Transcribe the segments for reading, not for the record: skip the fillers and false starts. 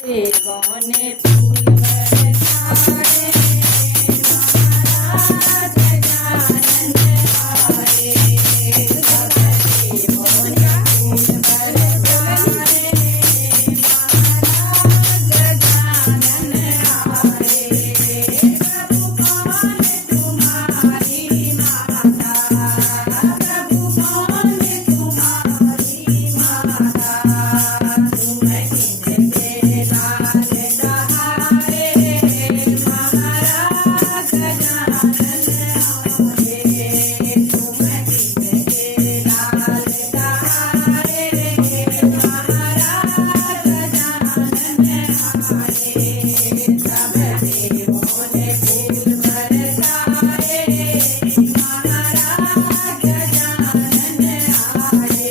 કોને ફૂલ બરસાવે મહારાજ ગજાનન આવે સબકે કોને ફૂલ બરસાવે મહારાજ ગજાનન આવે પ્રભુ કોન तुम्हारी माता प्रभु कोन तुम्हारी माता तुम किनके लाल सहारे महाराज गजानन आए तुम किनके लाल सहारे महाराज गजानन आए सब देवों ने फूल बरसाए महाराज गजानन आए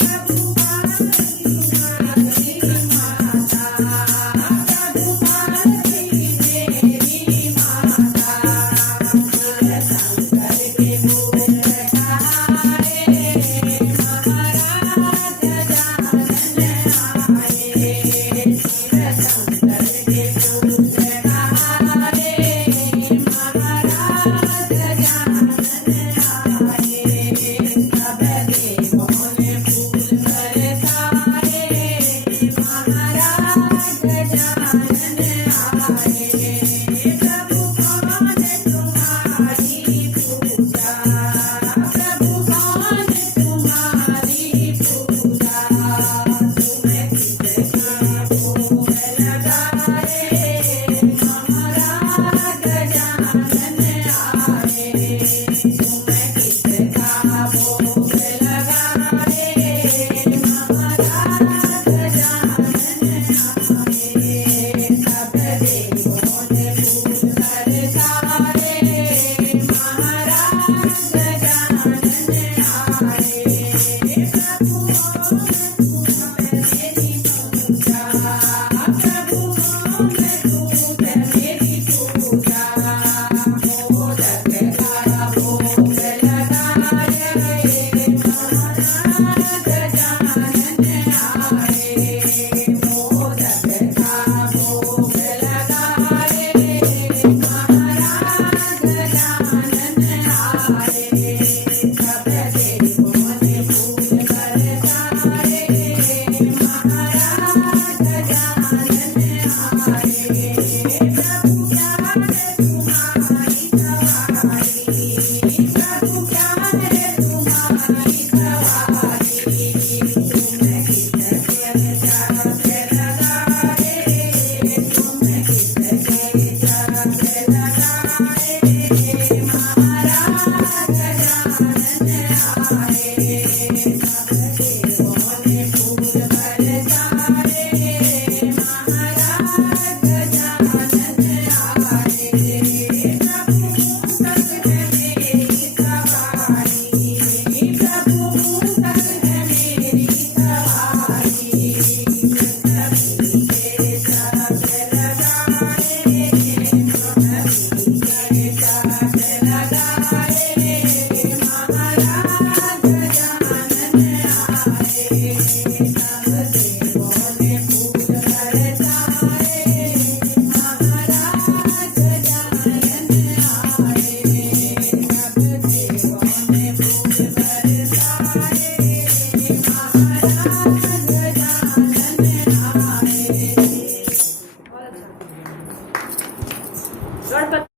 प्रभु पार्वती माता प्रभु पार्वती मेरी माता शंकर के फूल बरसाए महाराज गजानन आए शंकर के फूल बरसाए महाराज गजानन आए सब देवों ने फूल बरसाए महाराज गजानन आए प्रभु कौन तुम्हारी पूजा प्रभु कौन तुम्हारी पूजा तुम किसका भोग लगाए महाराज गजानन आए तुम किसका भोग लगाए महाराज गजानन आए सब देवों ने फूल बरसाए महाराज गजानन आए प्रभु कौन मेरी पूजा प्रभु कौन मेरी पूजा मोदक का भोग लगाए महाराज गजानन आए मोदक का भोग लगाए महाराज गजानन आए सब देवों ने फूल बरसाए महाराज गजानन आए प्रभु ज्ञान तुम्हारी सवारी प्रभु ज्ञान तुम्हारी सवारी तुम किसके चाप लगाए तुम किसके चाप लगाए महाराज गजानन आए सब देवों ने फूल बरसाए महाराज गजानन आए प्रभु तक है मेरी सवारी प्रभु तक है मेरी सवारी सभी के चाप लगाए सभी के चाप लगाए महाराज गजानन आए सब देवों ने फूल बरसाए महाराज गजानन आए सब देवों ने फूल बरसाए महाराज गजानन आए।